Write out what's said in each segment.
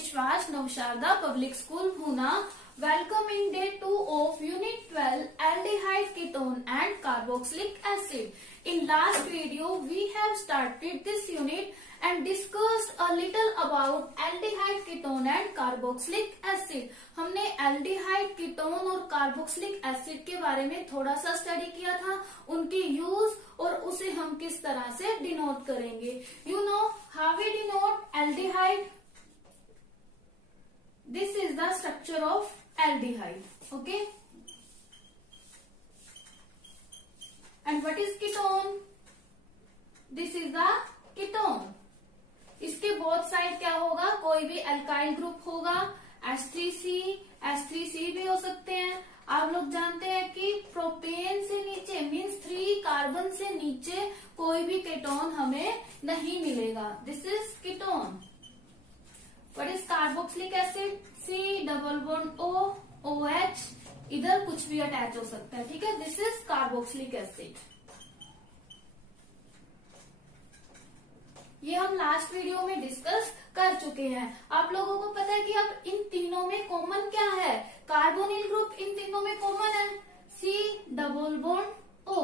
विश्वास Navsharda public school Bhuna. Welcome in day 2 of unit 12 aldehyde ketone and carboxylic acid. In last video we have started this unit and discussed a little about aldehyde ketone and carboxylic acid. हमने aldehyde ketone और carboxylic acid के बारे में थोड़ा सा study किया था, उनकी यूज और उसे हम किस तरह से डिनोट करेंगे. You know how we denote aldehyde? This is the structure of aldehyde. Okay. And what is ketone? This is the ketone. इसके बोथ साइड क्या होगा, कोई भी अल्काइल ग्रुप होगा, H3C भी हो सकते हैं. आप लोग जानते हैं कि प्रोपेन से नीचे मीन्स 3 कार्बन से नीचे कोई भी केटोन हमें नहीं मिलेगा. This is ketone. What is carboxylic acid? C double bond O OH, इधर कुछ भी अटैच हो सकता है. ठीक है, दिस इज कार्बोक्सिलिक एसिड. ये हम लास्ट वीडियो में डिस्कस कर चुके हैं. आप लोगों को पता है कि अब इन तीनों में कॉमन क्या है. कार्बोनिल ग्रुप इन तीनों में कॉमन है, C double bond O.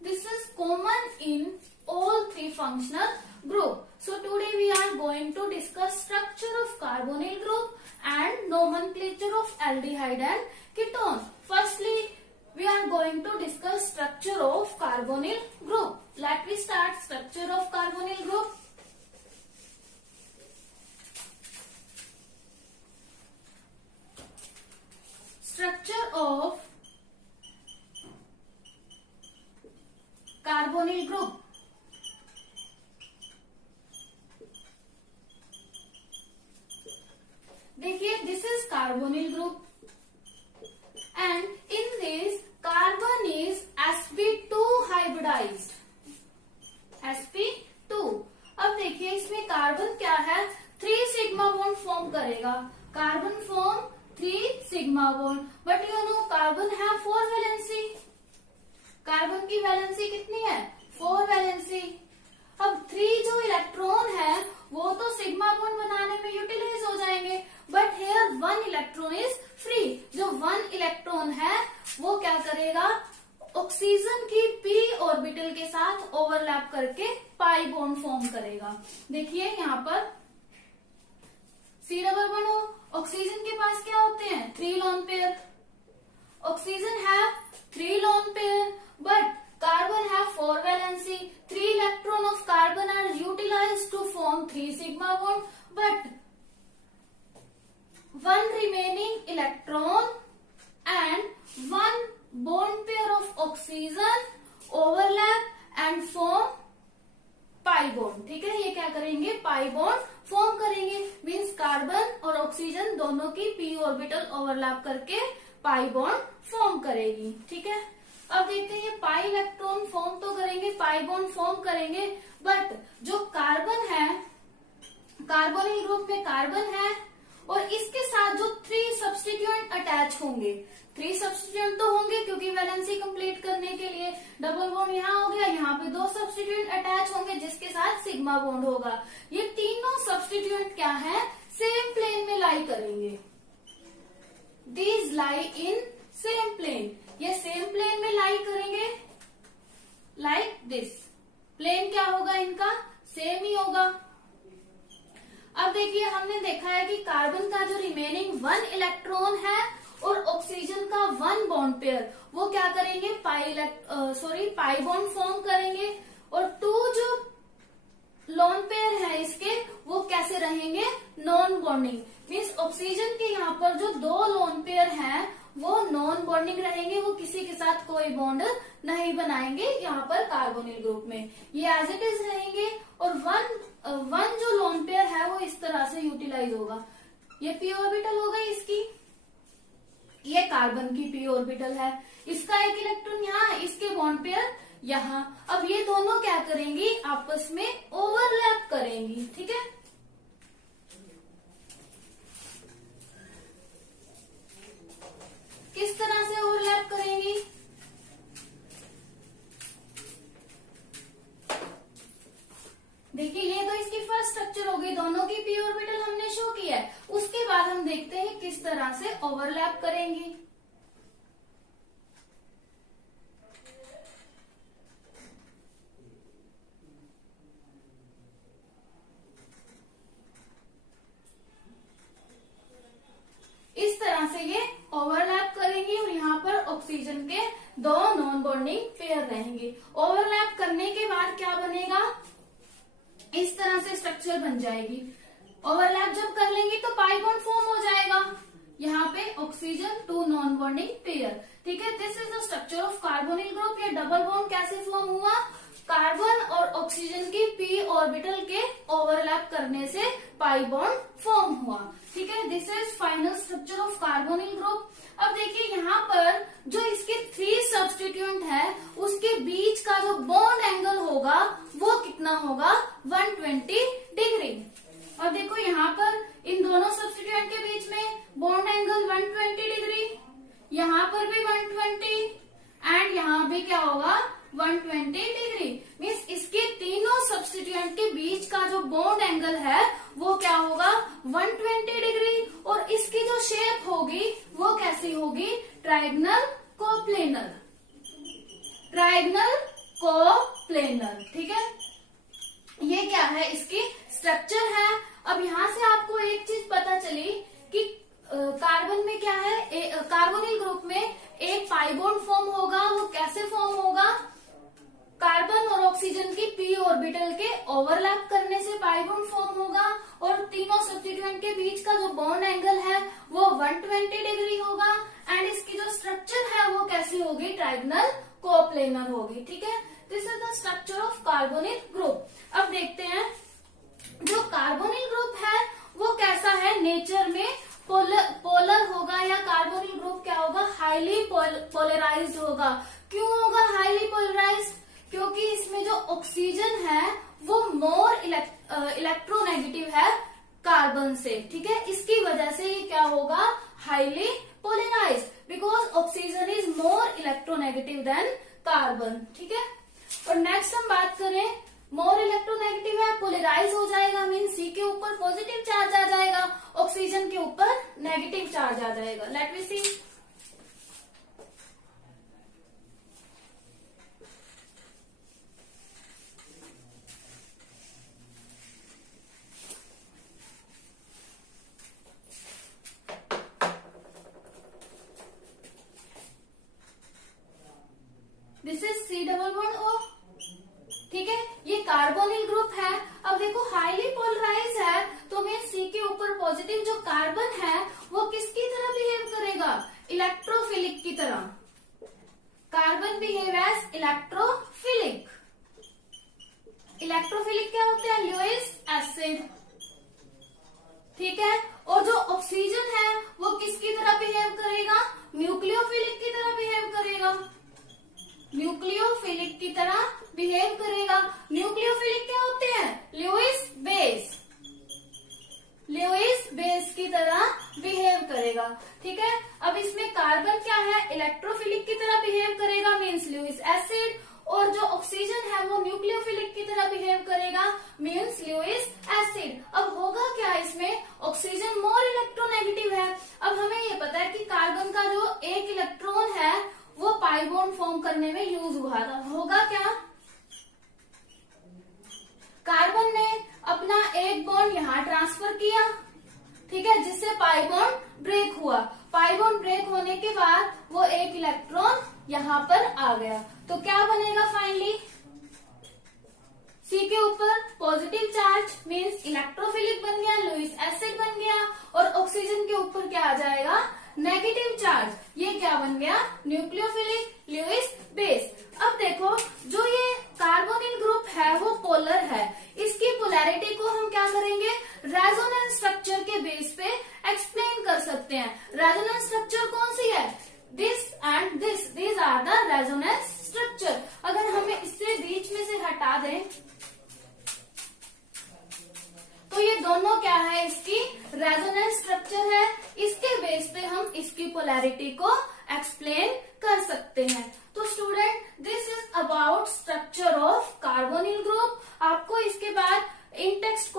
This is common in all 3 functional group. So today we are going to discuss structure of carbonyl group and nomenclature of aldehyde and ketone. Firstly, we are going to discuss structure of carbonyl group. Let me start structure of carbonyl group. Structure of carbonyl group. देखिए, this is carbonyl group and in this carbon is sp2 hybridised. sp2. अब देखिए इसमें carbon क्या है, 3 sigma bond form करेगा. Carbon form 3 sigma bond. But you know carbon है 4 valency. Carbon की valency कितनी है? 4 वैलेंसी. अब 3 जो इलेक्ट्रॉन है वो तो सिग्मा बॉन्ड बनाने में यूटिलाइज हो जाएंगे, but here 1 electron is free. जो 1 इलेक्ट्रॉन है वो क्या करेगा, ऑक्सीजन की p ऑर्बिटल के साथ ओवरलैप करके पाई बॉन्ड फॉर्म करेगा. देखिए यहाँ पर C double bond O. Oxygen के पास क्या होते हैं, 3 लोन पेयर. ऑक्सीजन है 3 lone pair, but carbon have 4 valency. 3 electron of carbon are utilized to form 3 sigma bond, but 1 remaining electron and 1 bond pair of oxygen overlap and form pi bond. ठीक है, ये क्या करेंगे, पाई bond form करेंगे. Means carbon और oxygen दोनों की p orbital overlap करके पाई बॉन्ड फॉर्म करेगी. ठीक है, अब देखते हैं ये पाई इलेक्ट्रॉन फॉर्म तो करेंगे, पाई बॉन्ड फॉर्म करेंगे, बट जो कार्बन है, कार्बोनिल ग्रुप में कार्बन है और इसके साथ जो 3 सब्स्टिट्यूएंट अटैच होंगे. 3 सब्स्टिट्यूएंट तो होंगे क्योंकि वैलेंसी कंप्लीट करने के लिए डबल बॉन्ड यहाँ हो गया, यहाँ पे 2 सब्स्टिट्यूएंट अटैच होंगे जिसके साथ सिग्मा बॉन्ड होगा. ये तीनों सब्स्टिट्यूएंट क्या है, सेम प्लेन में लाई करेंगे. These lie in same plane. ये सेम प्लेन में लाई करेंगे लाइक दिस. प्लेन क्या होगा इनका, सेम ही होगा. अब देखिए हमने देखा है कि कार्बन का जो रिमेनिंग 1 इलेक्ट्रॉन है और ऑक्सीजन का 1 बॉन्ड पेयर वो क्या करेंगे, पाई बॉन्ड फॉर्म करेंगे. और 2 जो लोन पेयर है इसके वो कैसे रहेंगे, नॉन बॉन्डिंग. मीन्स ऑक्सीजन के यहाँ पर जो 2 लोन पेयर हैं वो नॉन बॉन्डिंग रहेंगे, वो किसी के साथ कोई बॉन्ड नहीं बनाएंगे. यहाँ पर कार्बोनिल ग्रुप में ये एज इट इज रहेंगे और 1 जो लोन पेयर है वो इस तरह से यूटिलाइज होगा. ये p ऑर्बिटल हो गई इसकी, ये कार्बन की p ऑर्बिटल है, इसका एक इलेक्ट्रॉन यहाँ, इसके बॉन्ड पेयर यहाँ. अब ये दोनों क्या करेंगी, आपस में ओवरलैप करेंगी. ठीक है, किस तरह से ओवरलैप करेंगी, देखिए ये तो इसकी फर्स्ट स्ट्रक्चर हो गई, दोनों की पी ऑर्बिटल हमने शो किया है। उसके बाद हम देखते हैं किस तरह से ओवरलैप करेंगी। इस तरह से ये ओवरलैप करेंगी और यहाँ पर ऑक्सीजन के दो नॉन बॉन्डिंग पेयर रहेंगे। ओवरलैप करने के बाद क्या बनेगा, इस तरह से स्ट्रक्चर बन जाएगी। ओवरलैप जब कर लेंगी तो पाई बॉन्ड फॉर्म हो जाएगा, यहाँ पे oxygen two non bonding pair. ठीक है, this is the structure of carbonyl group. ये डबल बॉन्ड कैसे फॉर्म हुआ, कार्बन और ऑक्सीजन की पी ऑर्बिटल के ओवरलैप करने से पाई बॉन्ड फॉर्म हुआ। ठीक है, this is final structure of carbonyl group. अब देखिए यहाँ पर जो इसके 3 सब्स्टिट्यूएंट है उसके बीच का जो बॉन्ड एंगल होगा वो कितना होगा, 120 डिग्री। और देखो यहाँ पर इन दोनों सब्स्टिट्यूएंट के बीच में बॉन्ड एंगल 120 डिग्री, यहाँ पर भी 120 एंड यहाँ भी क्या होगा 120 डिग्री। मीन्स इसके तीनों सब्स्टिट्यूएंट के बीच का जो बॉन्ड एंगल है वो क्या होगा 120 डिग्री। और इसकी जो शेप होगी वो कैसी होगी, ट्रायंगल कोप्लेनर, ट्रायंगल कोप्लेनर। ठीक है, ये क्या है, इसकी स्ट्रक्चर है। अब यहाँ से आपको एक चीज पता चली कि कार्बन में क्या है, कार्बोनिल ग्रुप में एक पाई बॉन्ड फॉर्म होगा। वो कैसे फॉर्म होगा, कार्बन और ऑक्सीजन की पी ऑर्बिटल के ओवरलैप करने से पाई बॉन्ड फॉर्म होगा। और तीनों सब्स्टिट्यूएंट के बीच का जो बॉन्ड एंगल है वो 120 डिग्री होगा। एंड इसकी जो स्ट्रक्चर है वो कैसी होगी, ट्रायंगल कोप्लेनर होगी। ठीक है, this is the structure of carbonyl group. अब देखते हैं जो कार्बोनिल ग्रुप है वो कैसा है, नेचर में पोलर होगा या कार्बोनिल ग्रुप क्या होगा, हाईली पोलराइज्ड होगा। क्यों होगा हाईली पोलराइज्ड, क्योंकि इसमें जो ऑक्सीजन है वो मोर इलेक्ट्रोनेगेटिव है कार्बन से। ठीक है, इसकी वजह से ये क्या होगा, highly polarised, because oxygen is more electronegative than carbon. ठीक है, और नेक्स्ट हम बात करें, मोर इलेक्ट्रोनेगेटिव है, पोलराइज हो जाएगा, मीन सी के ऊपर पॉजिटिव चार्ज आ जाएगा, ऑक्सीजन के ऊपर नेगेटिव चार्ज आ जाएगा। Let me see, this is C double bond O. ठीक है, ये कार्बोनिल ग्रुप है। अब देखो हाईली पोलराइज है तो मैं सी के ऊपर पॉजिटिव जो कार्बन है वो किसकी तरह बिहेव करेगा, इलेक्ट्रोफिलिक की तरह। Carbon behave as electrophilic. Electrophilic क्या होते हैं, ल्यूइस एसिड। ठीक है, और जो ऑक्सीजन है वो किसकी तरह बिहेव करेगा, न्यूक्लियोफिलिक की तरह बिहेव करेगा, न्यूक्लियोफिलिक की तरह बिहेव करेगा। न्यूक्लियोफिलिक क्या होते हैं, ल्यूइस बेस, ल्यूइस बेस की तरह बिहेव करेगा। ठीक है, अब इसमें कार्बन क्या है, इलेक्ट्रोफिलिक की तरह बिहेव करेगा, मीन्स ल्यूइस एसिड। और जो ऑक्सीजन है वो न्यूक्लियोफिलिक की तरह बिहेव करेगा, मीन्स ल्यूइस एसिड। अब होगा क्या, इसमें ऑक्सीजन मोर इलेक्ट्रोनेगेटिव है। अब हमें ये पता है कि कार्बन का जो एक इलेक्ट्रॉन है वो पाई बॉन्ड फॉर्म करने में यूज हुआ था। होगा क्या, कार्बन ने अपना एक बॉन्ड यहाँ ट्रांसफर किया, ठीक है, जिससे पाई बॉन्ड ब्रेक हुआ। पाई बॉन्ड ब्रेक होने के बाद वो एक इलेक्ट्रॉन यहाँ पर आ गया, तो क्या बनेगा फाइनली, सी के ऊपर पॉजिटिव चार्ज मीन्स इलेक्ट्रोफिलिक बन गया, लुईस एसिड बन गया। और ऑक्सीजन के ऊपर क्या आ जाएगा, नेगेटिव चार्ज, ये क्या बन गया, न्यूक्लियोफिलिक लुईस बेस। अब देखो जो ये कार्बोनिल ग्रुप है वो पोलर है, इसकी पोलैरिटी को हम क्या करेंगे, रेजोनेंस स्ट्रक्चर के बेस पे एक्सप्लेन कर सकते हैं। रेजोनेंस स्ट्रक्चर कौन सी है, this and this, these are the resonance structure. अगर हमें इससे बीच में से हटा दें तो ये दोनों क्या है, इसकी रेजोनेंस स्ट्रक्चर है, इसके बेस पे हम इसकी पोलैरिटी को एक्सप्लेन कर सकते हैं। तो student this is about structure of carbonyl group. आपको इसके बाद इन टेक्स्ट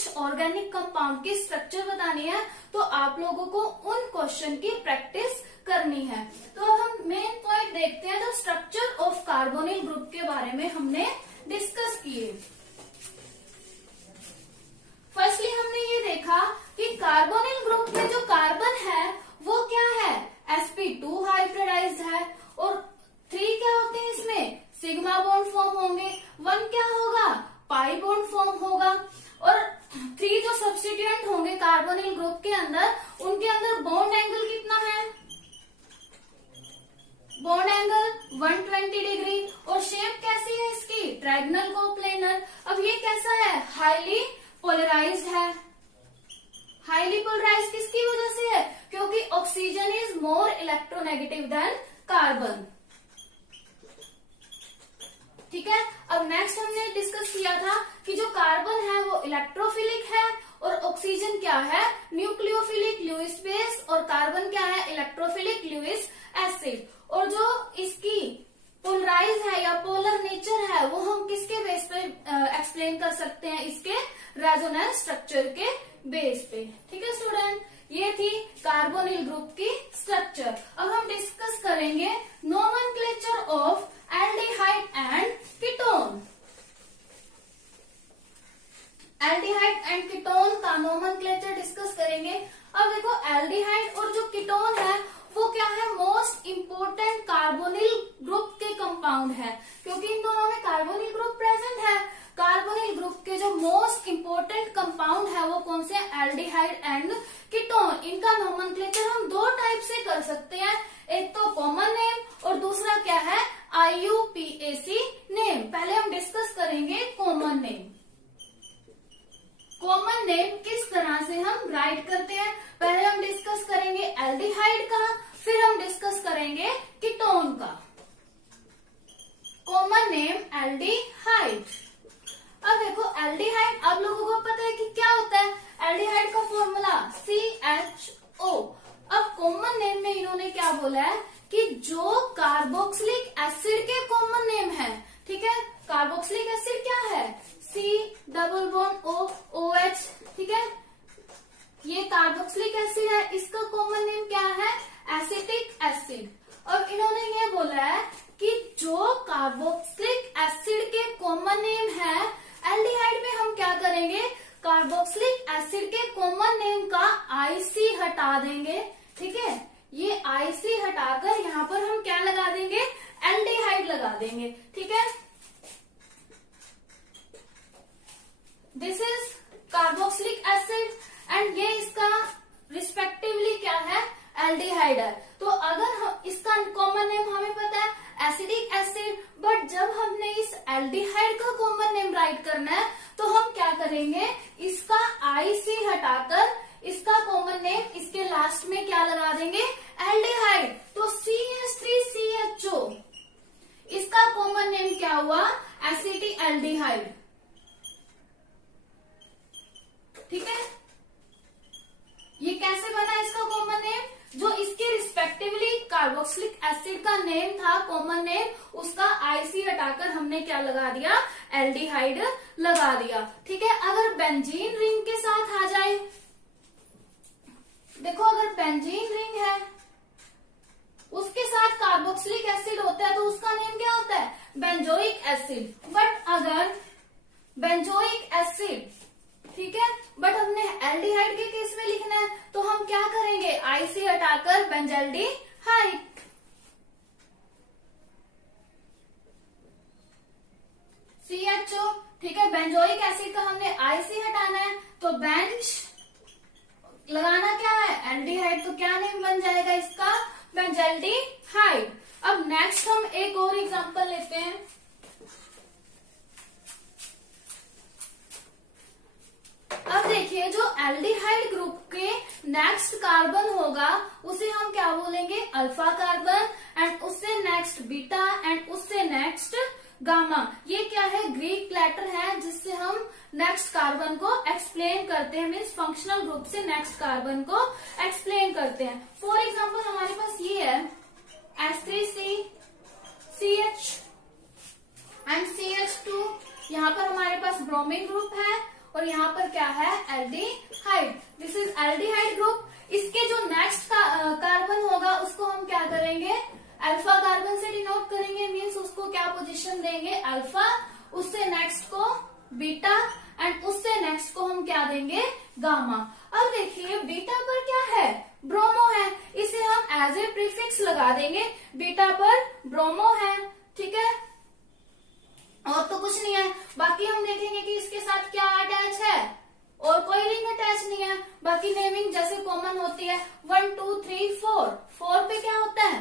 कुछ ऑर्गेनिक कंपाउंड की स्ट्रक्चर बतानी है तो आप लोगों को उन क्वेश्चन की प्रैक्टिस करनी है। तो अब हम मेन पॉइंट देखते हैं। तो स्ट्रक्चर ऑफ कार्बोनिल ग्रुप के बारे में हमने डिस्कस किए। फर्स्टली हमने ये देखा कि कार्बोनिल ग्रुप में जो कार्बन है वो क्या है, sp2 हाइब्रिडाइज्ड है, और 3 क्या होते हैं इसमें, सिग्मा बॉन्ड फॉर्म होंगे, 1 क्या होगा, पाई बॉन्ड फॉर्म होगा, और 3 जो सब्स्टिट्यूएंट होंगे कार्बोनिल ग्रुप के अंदर, उनके अंदर बॉन्ड एंगल कितना है, बॉन्ड एंगल 120 डिग्री, और शेप कैसी है इसकी, ट्रायंगल कोप्लेनर। अब ये कैसा है, हाईली पोलराइज्ड है। हाईली पोलराइज्ड किसकी वजह से है, क्योंकि oxygen is more electronegative than carbon. ठीक है। अब नेक्स्ट हमने डिस्कस किया था कि जो कार्बन है वो इलेक्ट्रोफिलिक है और ऑक्सीजन क्या है, न्यूक्लियोफिलिक लुईस बेस, और कार्बन क्या है, इलेक्ट्रोफिलिक लुईस एसिड। और जो इसकी पोलराइज है या पोलर नेचर है वो हम किसके बेस पे एक्सप्लेन कर सकते हैं, इसके रेजोनेंस स्ट्रक्चर के बेस पे। ठीक है स्टूडेंट, ये थी कार्बोनिल ग्रुप की स्ट्रक्चर। अब हम डिस्कस करेंगे nomenclature of aldehyde and ketone. Aldehyde and ketone का नोमेनक्लेचर डिस्कस करेंगे। अब देखो एल्डिहाइड और जो कीटोन है वो क्या है, मोस्ट इंपोर्टेंट कार्बोनिल ग्रुप के कंपाउंड है, क्योंकि इन दोनों में कार्बोनिल ग्रुप प्रेजेंट है। कार्बोनिल ग्रुप के जो मोस्ट इंपोर्टेंट कंपाउंड है वो कौन से, एल्डिहाइड एंड कीटोन। इनका नोमेनक्लेचर हम 2 टाइप से कर सकते हैं, एक तो कॉमन नेम और दूसरा क्या है, IUPAC नेम। पहले हम डिस्कस करेंगे कॉमन नेम। कॉमन नेम किस तरह से हम राइट करते हैं, पहले हम डिस्कस करेंगे एल्डिहाइड का, फिर हम डिस्कस करेंगे कीटोन का। Common name aldehyde. अब देखो एल्डिहाइड आप लोगों को पता है कि क्या होता है, एल्डिहाइड का फॉर्मूला CHO। अब कॉमन नेम में इन्होंने क्या बोला है कि जो कार्बोक्सिलिक एसिड के कॉमन नेम है, ठीक है, कार्बोक्सिलिक एसिड क्या है, C डबल बॉन्ड OH, ठीक है, ये कार्बोक्सिलिक एसिड है, इसका कॉमन नेम क्या है, एसिटिक एसिड। अब इन्होंने ये बोला है कि जो कार्बोक्सिलिक एसिड के कॉमन नेम है, एल्डिहाइड में हम क्या करेंगे, कार्बोक्सिलिक एसिड के कॉमन नेम का IC हटा देंगे। ठीक है, ये IC हटाकर यहाँ पर हम क्या लगा देंगे, एल्डिहाइड लगा देंगे। ठीक है, this is carboxylic acid and ये इसका रिस्पेक्टिवली क्या है, एल्डिहाइड है। तो अगर हम इसका कॉमन नेम हमें पता है एसिडिक एसिड, बट जब हमने इस एल्डिहाइड का कॉमन नेम राइट करना है तो हम क्या करेंगे, इसका IC हटाकर इसका कॉमन नेम इसके लास्ट में क्या लगा देंगे, एल्डिहाइड। तो CH3CHO इसका कॉमन नेम क्या हुआ, एसिटिक एल्डिहाइड। ठीक है, ये कैसे बना इसका कॉमन नेम, जो इसके रिस्पेक्टिवली कार्बोक्सिलिक एसिड का नेम था कॉमन नेम, उसका IC हटाकर हमने क्या लगा दिया, एल्डिहाइड लगा दिया। ठीक है, अगर बेंजीन रिंग के साथ आ जाए, देखो अगर बेंजीन रिंग है उसके साथ कार्बोक्सिलिक एसिड होता है तो उसका नेम क्या होता है, बेंजोइक एसिड। बट अगर बेंजोइक एसिड, ठीक है, बट हमने एल्डिहाइड के केस में लिखना है तो हम क्या करेंगे, IC हटाकर बेंजल्डिहाइड। CHO, ठीक है, बेंजोइक एसिड का हमने IC हटाना है तो बेंज लगाना क्या है, एल्डिहाइड। तो क्या नेम बन जाएगा इसका, बेंजल्डिहाइड। अब नेक्स्ट हम एक और एग्जांपल लेते हैं। अब देखिए जो एल्डिहाइड ग्रुप के नेक्स्ट कार्बन होगा उसे हम क्या बोलेंगे, अल्फा कार्बन, एंड उससे नेक्स्ट बीटा, एंड उससे नेक्स्ट गामा। ये क्या है, ग्रीक लेटर है जिससे हम नेक्स्ट कार्बन को एक्सप्लेन करते हैं, मीन्स फंक्शनल ग्रुप से नेक्स्ट कार्बन को एक्सप्लेन करते हैं। फॉर एग्जाम्पल हमारे पास ये है H3C CH एंड CH2, यहाँ पर हमारे पास ब्रोमीन ग्रुप है और यहाँ पर क्या है, aldehyde. This is aldehyde group. इसके जो नेक्स्ट कार्बन होगा उसको हम क्या करेंगे, अल्फा कार्बन से डिनोट करेंगे, मीन्स उसको क्या पोजीशन देंगे, अल्फा। उससे नेक्स्ट को बीटा एंड उससे नेक्स्ट को हम क्या देंगे, गामा। अब देखिए बीटा पर क्या है, ब्रोमो है, इसे हम एज ए प्रीफिक्स लगा देंगे, बीटा पर ब्रोमो है, ठीक है। और तो कुछ नहीं है, बाकी हम देखेंगे कि इसके साथ क्या अटैच है, और कोई रिंग अटैच नहीं है। बाकी नेमिंग जैसे कॉमन होती है 1 2 3 4, 4 पे क्या होता है,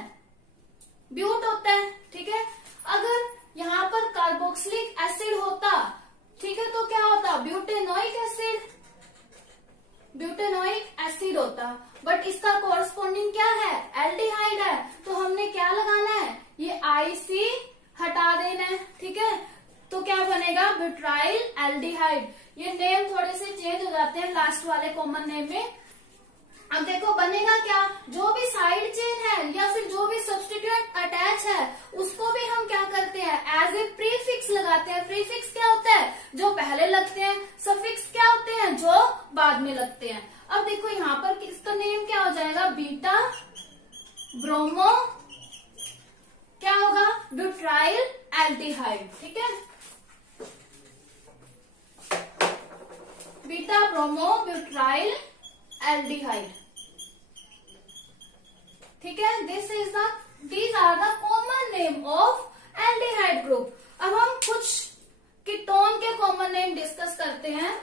ब्यूट होता है, ठीक है। अगर यहाँ पर कार्बोक्सिलिक एसिड होता, ठीक है, तो क्या होता, ब्यूटेनोइक एसिड, ब्यूटेनोइक एसिड होता। बट इसका कोरस्पोंडिंग क्या है, एल्डिहाइड है, तो हमने क्या लगाना है, ये आईसी हटा देना है, ठीक है। तो क्या बनेगा, ब्यूटाइल एल्डिहाइड। ये नेम थोड़े से चेंज हो जाते हैं लास्ट वाले कॉमन नेम में। अब देखो बनेगा क्या, जो भी साइड चेन है या फिर जो भी सब्स्टिट्यूएंट अटैच है उसको भी हम क्या करते हैं, एज ए प्रीफिक्स लगाते हैं। प्रीफिक्स क्या होता है, जो पहले लगते हैं, सफिक्स क्या होते हैं, जो बाद में लगते हैं। अब देखो यहाँ पर इसका नेम क्या हो जाएगा, बीटा ब्रोमो क्या होगा, ब्यूटाइल एल्डिहाइड, ठीक है। बीटा ब्रोमो ब्यूटाइल एल्डिहाइड, ठीक है। These are the common name of aldehyde group. अब हम कुछ कीटोन के कॉमन नेम डिस्कस करते हैं।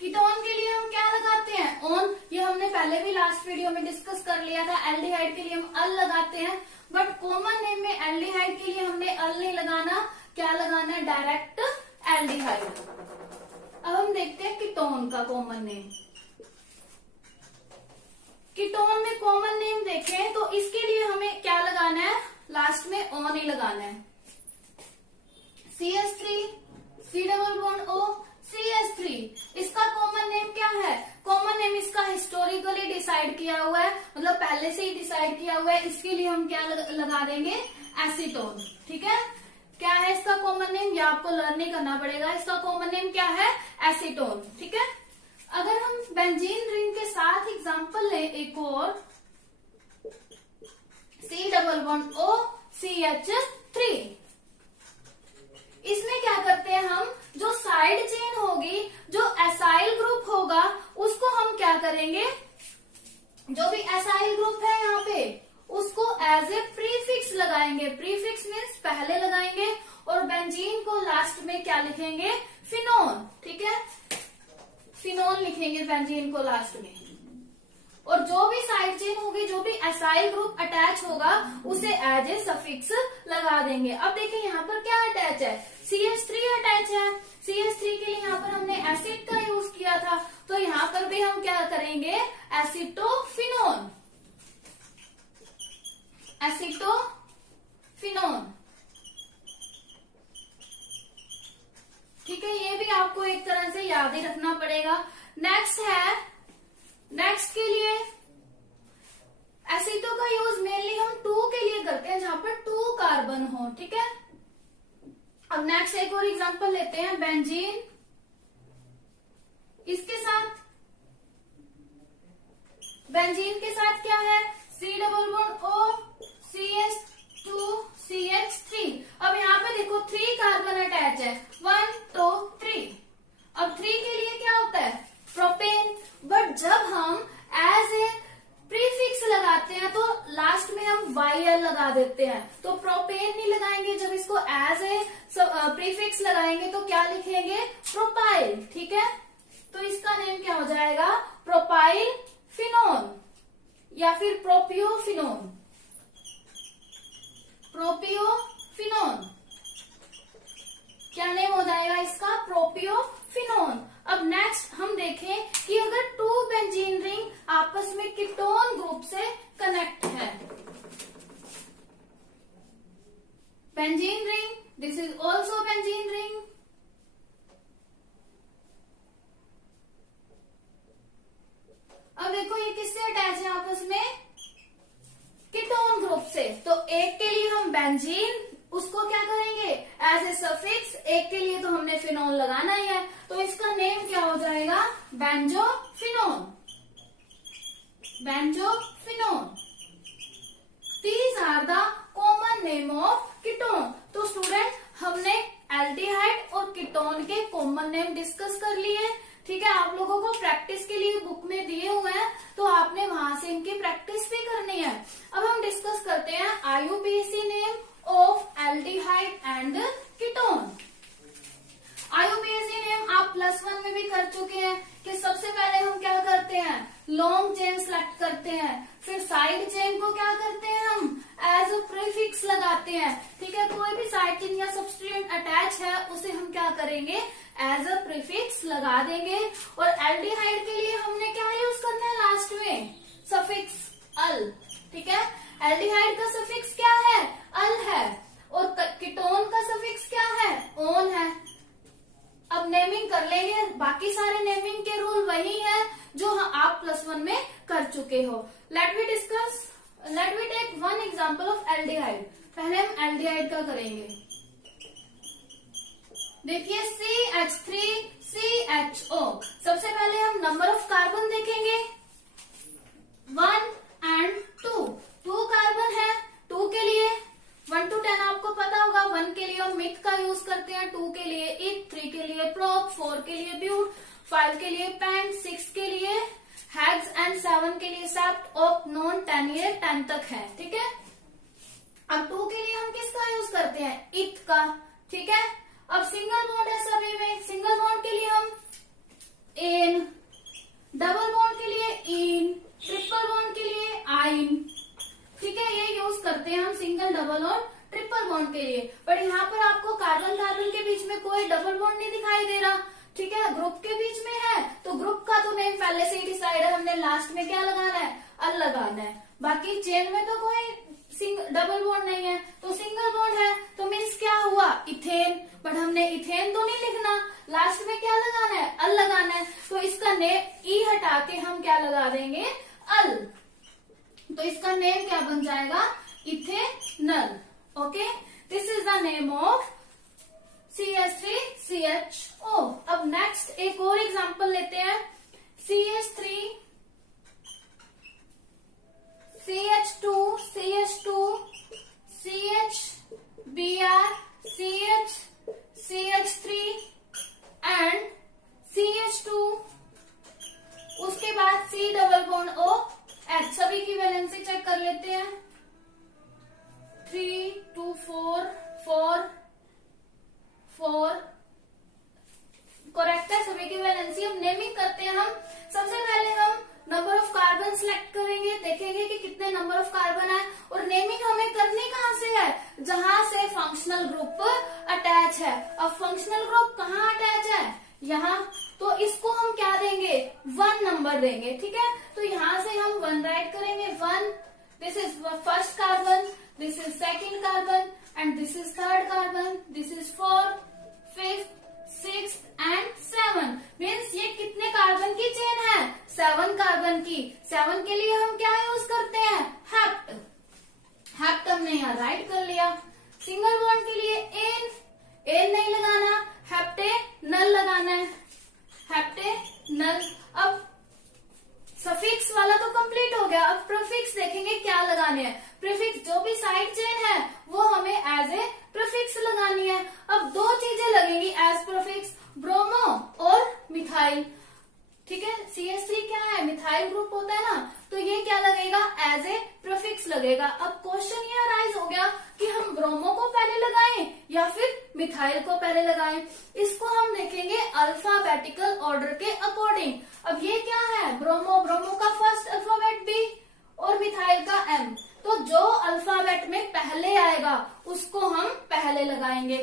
कीटोन के लिए हम क्या लगाते हैं, ऑन। ये हमने पहले भी लास्ट वीडियो में डिस्कस कर लिया था। एल्डिहाइड के लिए हम अल लगाते हैं, बट कॉमन नेम में एल्डिहाइड के लिए हमने अल नहीं लगाना, क्या लगाना है, डायरेक्ट एल्डिहाइड। अब हम देखते हैं कीटोन का कॉमन नेम। कीटोन में कॉमन नेम देखें तो इसके लिए हमें क्या लगाना है, लास्ट में ऑन ही लगाना है। CH3 C double bond O CH3, इसका कॉमन नेम क्या है, कॉमन नेम इसका हिस्टोरिकली डिसाइड किया हुआ है, मतलब पहले से ही डिसाइड किया हुआ है। इसके लिए हम क्या लगा देंगे, एसीटोन, ठीक है। क्या है इसका कॉमन नेम, ये आपको लर्न नहीं करना पड़ेगा। इसका कॉमन नेम क्या है, एसीटोन, ठीक है। अगर हम बेंजीन रिंग के साथ एग्जांपल लें एक और, C double bond O CH3, इसमें क्या करते हैं हम, जो साइड चेन होगी, जो एसाइल ग्रुप होगा, उसको हम क्या करेंगे, जो भी एसाइल ग्रुप है यहाँ पे उसको एज ए प्रीफिक्स लगाएंगे। प्रीफिक्स मीन्स पहले लगाएंगे, और बेंजीन को लास्ट में क्या लिखेंगे, फिनोन, ठीक है। फिनोन लिखेंगे बेंजीन को लास्ट में। और जो भी साइड चेन होगी, जो भी एसाइल ग्रुप अटैच होगा, उसे एज ए सफिक्स लगा देंगे। अब देखिए यहाँ पर क्या अटैच है, CH3 अटैच है। CH3 के लिए यहाँ पर हमने एसिड का यूज किया था, तो यहाँ पर भी हम क्या करेंगे, एसिटोफिनोन, एसिटोफिनोन, ठीक है। ये भी आपको एक तरह से याद ही रखना पड़ेगा। नेक्स्ट के लिए एसिटो का यूज मेनली हम 2 के लिए करते हैं, जहां पर 2 कार्बन हो, ठीक है। अब नेक्स्ट एक और एग्जांपल लेते हैं, बेंजीन, इसके साथ बेंजीन के साथ क्या है, C double bond O CH2 CH3। अब यहाँ पे देखो 3 कार्बन अटैच है, 1 2 3। अब 3 के लिए क्या होता है, प्रोपेन। बट जब हम एज ए प्रीफिक्स लगाते हैं तो लास्ट में हम YL लगा देते हैं, तो प्रोपेन नहीं लगाएंगे। जब इसको एज ए प्रीफिक्स लगाएंगे तो क्या लिखेंगे, प्रोपाइल, ठीक है। तो इसका नेम क्या हो जाएगा, प्रोपाइल फिनोन या फिर प्रोपियोफिनोन, प्रोपियोफिनोन, क्या नेम हो जाएगा इसका, प्रोपियोफिनोन। अब नेक्स्ट हम देखें कि अगर 2 बेंजीन रिंग आपस में कीटोन ग्रुप से कनेक्ट है, benzene ring, this is also benzene ring, अब देखो ये किससे अटैच है आपस में, कीटोन ग्रुप से। तो एक के लिए हम बेंजीन, उसको क्या करेंगे एज ए सफिक्स, एक के लिए तो हमने फिनोल लगाना ही है, तो इसका नेम क्या हो जाएगा benzophenone. Benzophenone, these are the common name of ketone. तो स्टूडेंट हमने एल्डिहाइड और कीटोन के कॉमन नेम डिस्कस कर लिए। ठीक है, आप लोगों को प्रैक्टिस के लिए बुक में दिए हुए हैं, तो आपने वहां से इनकी प्रैक्टिस भी करनी है। अब हम डिस्कस करते हैं IUPAC name of aldehyde and ketone. IUPAC name आप +1 में भी कर चुके हैं कि सबसे पहले हम क्या करते हैं, लॉन्ग चेन सेलेक्ट करते हैं, फिर साइड चेन को क्या करते हैं हम एज अ प्रीफिक्स लगाते हैं। ठीक है, कोई भी साइड चेन या सबस्टिट्यूएंट अटैच है उसे हम क्या करेंगे एज अ प्रीफिक्स लगा देंगे। और एल्डिहाइड के लिए हमने क्या यूज करना है लास्ट में, सफिक्स अल। ठीक है, एल्डिहाइड का सफिक्स क्या है, अल है, और कीटोन का सफिक्स क्या है, ओन है। अब नेमिंग कर लेंगे, बाकी सारे नेमिंग के रूल वही है जो आप +1 में कर चुके हो। Let we take one example of aldehyde. पहले हम एल्डिहाइड का करेंगे। देखिए CH3CHO, सबसे पहले हम नंबर ऑफ कार्बन देखेंगे 1 and 2। 2 कार्बन है, 2 के लिए 1 to 10 आपको पता होगा। 1 के लिए हम मिथ का यूज करते हैं, 2 के लिए इथ, 3 के लिए प्रोप, 4 के लिए ब्यूट, 5 के लिए पेंट, 6 के लिए हेक्स एंड 7 के लिए सेप्ट, ऑप, नॉन, 10 ये 10 तक है। ठीक है, अब 2 के लिए हम किसका यूज करते हैं, इथ का। ठीक है, अब सिंगल बॉन्ड है सभी में, सिंगल बॉन्ड के लिए हम एन, डबल बॉन्ड के लिए इन, ट्रिपल बॉन्ड के लिए आइन। ठीक है, ये यूज करते हैं हम सिंगल, डबल और ट्रिपल बॉन्ड के लिए। पर यहाँ पर आपको कार्बन कार्बन के बीच में कोई डबल बॉन्ड नहीं दिखाई दे रहा। ठीक है, ग्रुप के बीच में है, तो ग्रुप का तो नेम पहले से ही डिसाइड है, हमने लास्ट में क्या लगाना है, अल लगाना है। बाकी चेन में तो कोई डबल बॉन्ड नहीं है, तो सिंगल बॉन्ड है, तो मीन्स क्या हुआ, इथेन। बट हमने इथेन तो नहीं लिखना, लास्ट में क्या लगाना है, अल लगाना है, तो इसका नेम ई हटा के हम क्या लगा देंगे, अल। तो इसका नेम क्या बन जाएगा, ethanal. Okay, this is the name of CH3CHO। अब नेक्स्ट एक और एग्जांपल लेते हैं, CH3 CH2 CH2 CHBr CH CH3 and CH2, उसके बाद C double bond O H। सभी की वैलेंसी चेक कर लेते हैं, 3 2 4 4 4 करेक्ट है सभी की वैलेंसी। अब नेमिंग करते हैं हम। सबसे पहले हम नंबर ऑफ कार्बन सिलेक्ट करेंगे, देखेंगे कि कितने नंबर ऑफ कार्बन है, और नेमिंग हमें करनी कहाँ से है, जहां से फंक्शनल ग्रुप अटैच है। अब फंक्शनल ग्रुप कहाँ अटैच है, यहाँ, तो इसको हम क्या देंगे, 1 नंबर देंगे। ठीक है, तो यहाँ से हम 1 राइट करेंगे, 1, this is first carbon, this is second carbon and this is third carbon, this is 4th 5th 6th and 7। Means ये कितने कार्बन की चेन है, 7 कार्बन की। 7 के लिए हम क्या यूज करते हैं, हेप्ट। हेप्ट हमने यहाँ राइट कर लिया। सिंगल बॉन्ड के लिए एन, एन नहीं लगाना, हेप्टे नल लगाना है, हेप्टे नल। अब सफिक्स वाला तो कंप्लीट हो गया, अब प्रीफिक्स देखेंगे क्या लगाने हैं। प्रीफिक्स जो भी साइड चेन है वो हमें एज ए प्रीफिक्स लगानी है। अब 2 चीजें लगेंगी एज प्रीफिक्स, ब्रोमो और मिथाइल। ठीक है, CH3 क्या है, मिथाइल ग्रुप होता है ना, तो ये क्या लगेगा, एज ए प्रीफिक्स लगेगा। अब क्वेश्चन ये अराइज हो गया कि हम ब्रोमो को पहले लगाएं या फिर मिथाइल को पहले लगाएं। इसको हम देखेंगे अल्फाबेटिकल ऑर्डर के अकॉर्डिंग। अब ये क्या है, ब्रोमो, ब्रोमो का फर्स्ट अल्फाबेट B और मिथाइल का M, तो जो अल्फाबेट में पहले आएगा उसको हम पहले लगाएंगे।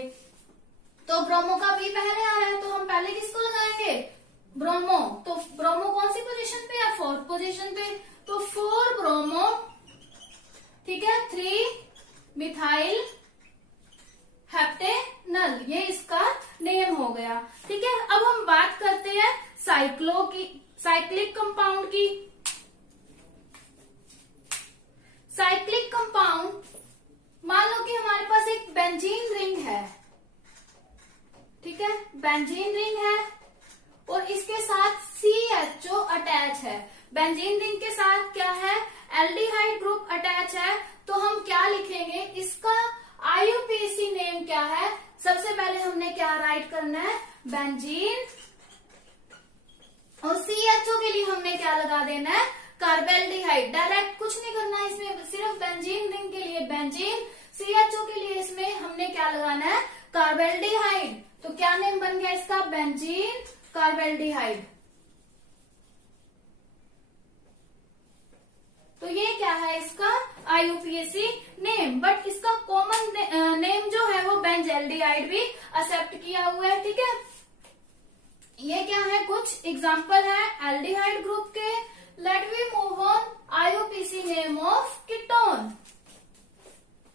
तो ब्रोमो का B पहले आ रहा है, तो हम पहले किसको लगाएंगे, ब्रोमो। तो ब्रोमो कौन सी पोजीशन पे है, 4th पोजीशन पे, तो 4 ब्रोमो। ठीक है, 3 मिथाइल हेप्टेनल, ये इसका नेम हो गया। ठीक है, अब हम बात करते हैं साइक्लो की, साइक्लिक कंपाउंड की। साइक्लिक कंपाउंड, मान लो कि हमारे पास एक बेंजीन बेंजीन रिंग है और इसके साथ CHO अटैच है। बेंजीन रिंग के साथ क्या है, एल्डिहाइड ग्रुप अटैच है। तो हम क्या लिखेंगे, इसका IUPAC नेम क्या है। सबसे पहले हमने क्या राइट करना है, बेंजीन, और CHO के लिए हमने क्या लगा देना है, कार्बेल्डिहाइड। डायरेक्ट कुछ नहीं करना है इसमें, सिर्फ बेंजीन रिंग के लिए बेंजीन, CHO के लिए इसमें हमने क्या लगाना है, कार्बेल्डिहाइड। तो क्या नेम बन गया इसका, बेंजीन कार्बेल्डिहाइड। तो ये क्या है इसका IUPAC नेम, बट इसका कॉमन नेम जो है वो बेंजल्डिहाइड भी एक्सेप्ट किया हुआ है। ठीक है, ये क्या है, कुछ एग्जांपल है एल्डिहाइड ग्रुप के। Let we move on IUPAC name of ketone.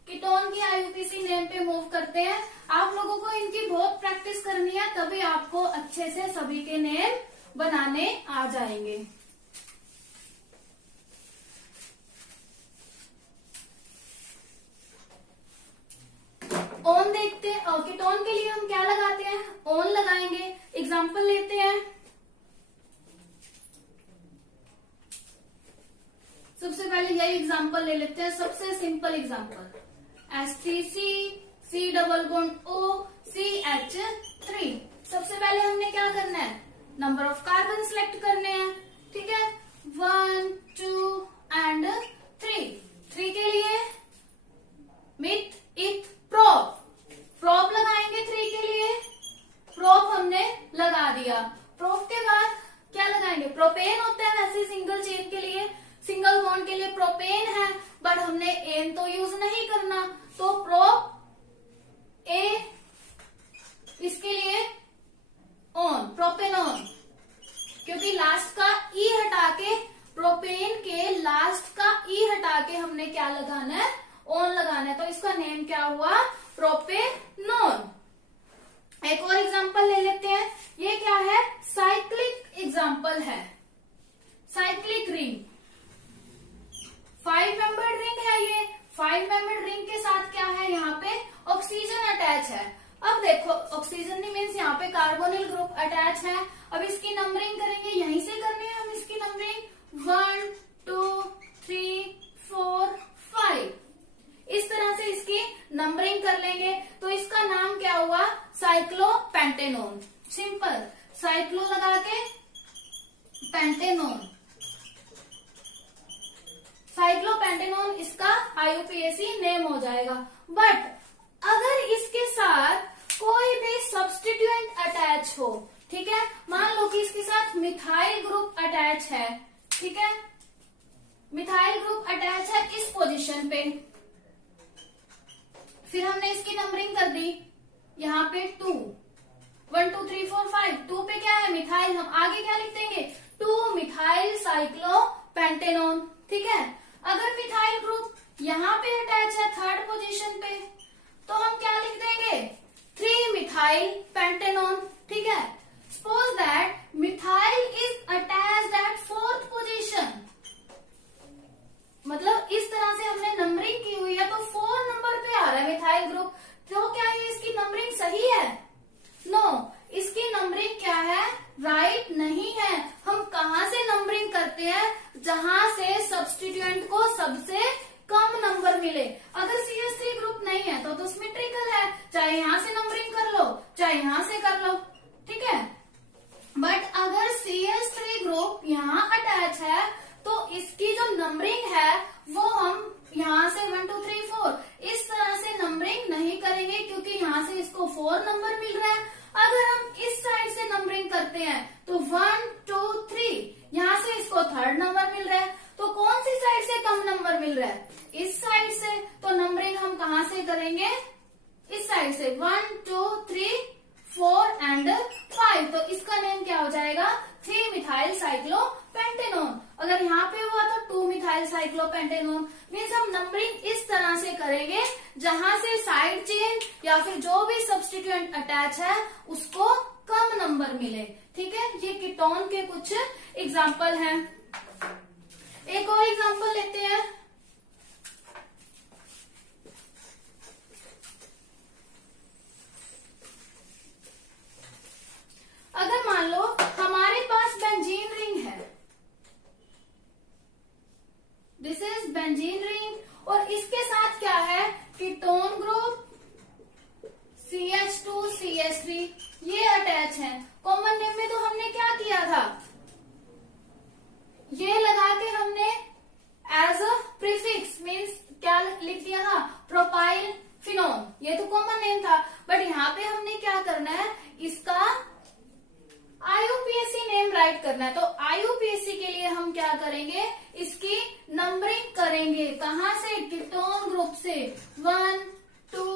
Ketone की IUPAC नेम पे मूव करते हैं। आप लोगों को इनकी बहुत प्रैक्टिस करनी है, तभी आपको अच्छे से सभी के नेम बनाने आ जाएंगे। ऑन देखते हैं, कीटोन के लिए हम क्या लगाते हैं, ऑन लगाएंगे। एग्जांपल लेते हैं, सबसे पहले यही एग्जांपल ले लेते हैं, सबसे simple example, STC C double bond O CH3। सबसे पहले हमने क्या करना है, नंबर ऑफ कार्बन सिलेक्ट करने हैं। ठीक है, 1 2 एंड 3। 3 के लिए मिथ इथ प्रोप, प्रोप लगाएंगे 3 के लिए। प्रोप हमने लगा दिया। प्रोप के बाद क्या लगाएंगे, प्रोपेन होता है वैसे सिंगल चेन के लिए, सिंगल बॉन्ड के लिए प्रोपेन है, बट हमने एन तो यूज नहीं करना, तो प्रोप ए, इसके लिए ऑन, प्रोपेनॉन, क्योंकि लास्ट का ई हटा के, प्रोपेन के लास्ट का ई हटा के हमने क्या लगाना है, ऑन लगाना है। तो इसका नेम क्या हुआ, प्रोपेनॉन। एक और एग्जांपल ले लेते हैं, ये क्या है, साइक्लिक एग्जांपल है, साइक्लिक रिंग, 5 मेंबर्ड रिंग है ये। 5 मेंबर्ड रिंग के साथ क्या है, यहाँ पे ऑक्सीजन अटैच है। अब देखो, ऑक्सीजन नहीं मीन्स यहाँ पे कार्बोनिल ग्रुप अटैच है। अब इसकी नंबरिंग करेंगे, यहीं से करनी है हम इसकी नंबरिंग, 1 2 3 4 5, इस तरह से इसकी नंबरिंग कर लेंगे। तो इसका नाम क्या हुआ, साइक्लोपेंटेनोन। सिंपल, साइक्लो लगा के पेंटेनोन, साइक्लोपेंटेनोन इसका IUPAC नेम हो जाएगा। बट अगर इसके साथ कोई भी सब्स्टिट्यूएंट अटैच हो, ठीक है, मान लो कि इसके साथ मिथाइल ग्रुप अटैच है, ठीक है, मिथाइल ग्रुप अटैच है इस पोजीशन पे, फिर हमने इसकी नंबरिंग कर दी, यहाँ पे 2 1 2 3 4 5, 2 पे क्या है, मिथाइल, हम आगे क्या लिख देंगे, 2 मिथाइल साइक्लोपेंटेनोन। ठीक है, अगर मिथाइल ग्रुप यहाँ पे अटैच है 3rd पोजीशन पे, तो हम क्या लिख देंगे, 3 मिथाइल पेंटेनोन। ठीक है, suppose that methyl is attached eight 4th position, मतलब इस तरह से हमने नंबरिंग की हुई है, तो 4 नंबर पे आ रहा है मिथाइल ग्रुप। तो क्या ये इसकी नंबरिंग सही है, नो, इसकी नंबरिंग क्या है, राइट नहीं है। हम कहाँ से नंबरिंग करते हैं, जहां से सब्स्टिट्यूएंट को सबसे कम नंबर मिले। अगर CH3 ग्रुप नहीं है तो सिमेट्रिकल है, चाहे यहां से नंबरिंग कर लो चाहे यहां से कर लो। ठीक है, बट अगर CH3 ग्रुप यहाँ अटैच है तो इसकी जो नंबरिंग है वो हम यहाँ से 1 2 3 4 इस तरह से नंबरिंग नहीं करेंगे, क्योंकि यहाँ से इसको 4 नंबर मिल रहा है। अगर हम इस साइड से नंबरिंग करते हैं तो 1 2 3, यहाँ से इसको 3rd नंबर मिल रहा है, तो कौन सी साइड से कम नंबर मिल रहा है, इस साइड से। तो नंबरिंग हम कहाँ से करेंगे, इस साइड से, 1 2 3 4 एंड 5। तो इसका नेम क्या हो जाएगा, 3 मिथाइल साइक्लोपेंटेनोन। अगर यहाँ पे हुआ तो 2 मिथाइल साइक्लोपेंटेनोन। मीन्स हम नंबरिंग इस तरह से करेंगे जहां से साइड चेन या फिर जो भी सब्स्टिट्यूएंट अटैच है उसको कम नंबर मिले। ठीक है, ये कीटोन के कुछ एग्जाम्पल हैं। एक और एग्जाम्पल लेते हैं, ये तो कॉमन नेम था, बट यहाँ पे हमने क्या करना है, इसका IUPAC नेम राइट करना है। तो IUPAC के लिए हम क्या करेंगे, इसकी नंबरिंग करेंगे, कहाँ से, कीटोन ग्रुप से, 1 2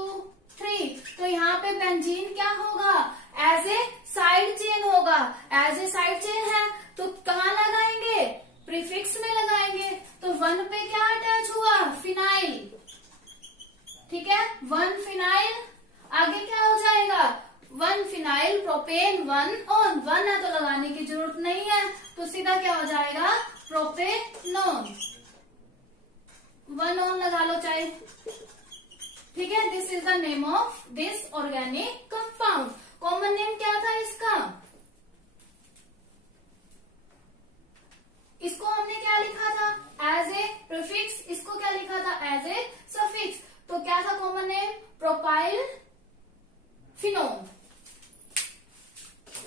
3। तो यहाँ पे बेंजीन क्या होगा, एज ए साइड चेन होगा। एज ए साइड चेन है तो कहाँ लगाएंगे, प्रीफिक्स में लगाएंगे। तो 1 पे क्या अटैच हुआ, फिनाइल, ठीक है, 1 फिनाइल। आगे क्या हो जाएगा, 1 फिनाइल प्रोपेन 1 ऑन, 1 है तो लगाने की जरूरत नहीं है, तो सीधा क्या हो जाएगा, प्रोपेनॉन, 1 ऑन लगा लो चाहे, ठीक है। This is the name of this organic compound. Common name क्या था इसका, इसको हमने क्या लिखा था, एज ए प्रीफिक्स, इसको क्या लिखा था, एज ए सफिक्स। तो क्या था common name, propyl phenone.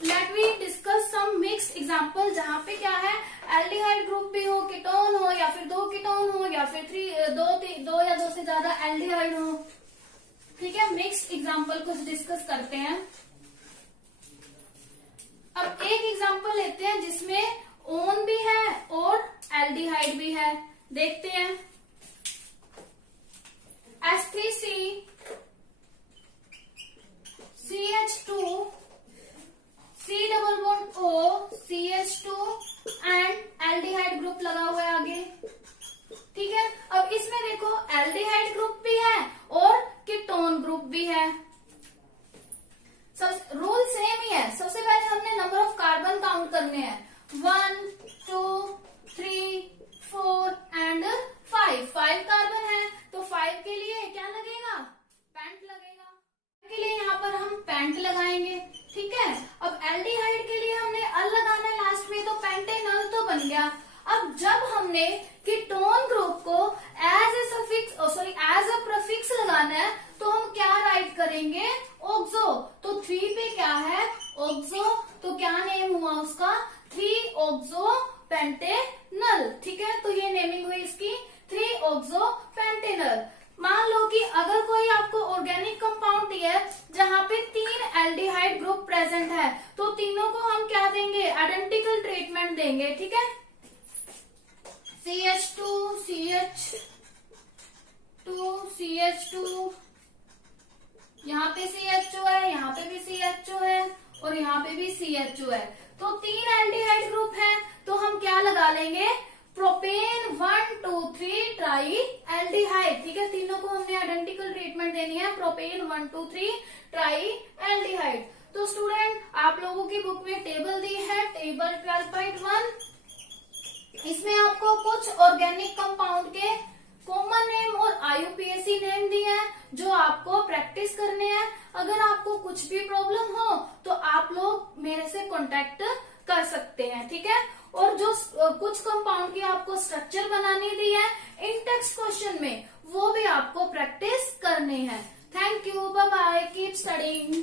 Let we discuss some mixed example, जहां पे क्या है, एल्डिहाइड ग्रुप भी हो, कीटोन हो, या फिर 2 कीटोन हो, या फिर 2 या 2 से ज्यादा एल्डिहाइड हो, ठीक है। मिक्स्ड एग्जांपल कुछ डिस्कस करते हैं। अब एक एग्जांपल लेते हैं जिसमें ओन भी है और एल्डिहाइड भी है, देखते हैं। H3C CH2 C double bond O CH2 and aldehyde group लगा हुआ है आगे, ठीक है। अब इसमें देखो एल्डिहाइड ग्रुप भी है और कीटोन ग्रुप भी है। सब रूल सेम ही है। सबसे पहले हमने नंबर ऑफ कार्बन काउंट करने हैं, 1 2 3 4 एंड 5 कार्बन है, तो 5 के लिए क्या लगेगा, पेंट लगेगा, के लिए यहाँ पर हम पेंट लगाएंगे, ठीक है। अब एल्डिहाइड के लिए हमने अल लगाना है लास्ट में, तो पेंटेनॉल तो बन गया। अब जब हमने कीटोन ग्रुप को as a suffix, sorry as a prefix लगाना है, तो हम क्या राइट करेंगे, ऑक्सो। तो 3 पे क्या है, ऑक्सो, तो क्या नेम हुआ उसका, 3 ऑक्सो पेंटेनल, ठीक है। तो ये नेमिंग हुई इसकी 3 ऑक्सो पेंटेनल। मान लो कि अगर कोई आपको ऑर्गेनिक कंपाउंड दिया है जहां पे 3 एल्डिहाइड ग्रुप प्रेजेंट है, तो तीनों को हम क्या देंगे, आइडेंटिकल ट्रीटमेंट देंगे, ठीक है। CH2 CH2, यहाँ पे CHO है, यहाँ पे भी CHO है और यहाँ पे भी CHO है, तो 3 एल्डिहाइड ग्रुप है, तो हम क्या लगा लेंगे, प्रोपेन 1 2 3 ट्राई एल्डिहाइड, ठीक है। तीनों को हमने आइडेंटिकल ट्रीटमेंट देनी है, प्रोपेन 1 2 3 ट्राई एल्डिहाइड। तो स्टूडेंट आप लोगों की बुक में टेबल दी है, टेबल 12.1, इसमें आपको कुछ ऑर्गेनिक कंपाउंड के कॉमन नेम और IUPAC नेम दिए हैं, जो आपको प्रैक्टिस करने हैं। अगर आपको कुछ भी प्रॉब्लम हो तो आप लोग मेरे से कांटेक्ट कर सकते हैं, ठीक है। और जो कुछ कंपाउंड की आपको स्ट्रक्चर बनानी दी है इन टेक्स्ट क्वेश्चन में, वो भी आपको प्रैक्टिस करनी है। Thank you, bye bye, keep studying.